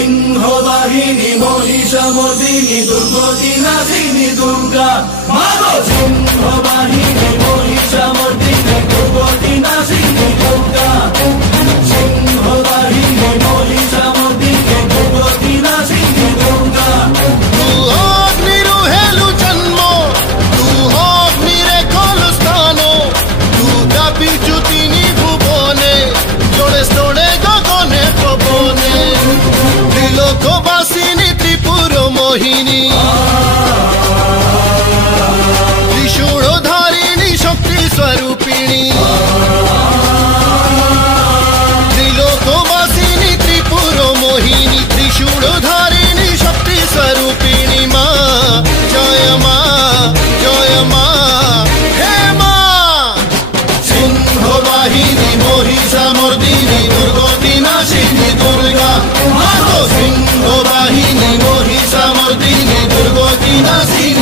সিংহ বাহিনী মহিষামর্দিনী দুর্গতি নাশিনী দুর্গা মাগো সিংহ বাহিনী মহিষামর্দিনী দুর্গতি নাশিনী দুর্গা সিংহ বাহিনী মহিষামর্দিনী দুর্গতি নাশিনী দুর্গা মোহিনী ত্রিশূলধারিণী শক্তি স্বরূপিণী ত্রিলোকবাসিনী ত্রিপুর মোহিনী ত্রিশূলধারিণী শক্তি স্বরূপিণী মা জয় মা হে মা সিংহ বাহিনী মহিষামর্দিনী দুর্গতি নাশিনী দুর্গা মাগো সিংহ বাহিনী মহিষামর্দিনী দুর্গতি নাশিনী